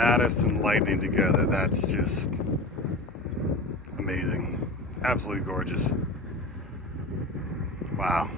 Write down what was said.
Madison Lightning together. That's just amazing. Absolutely gorgeous. Wow.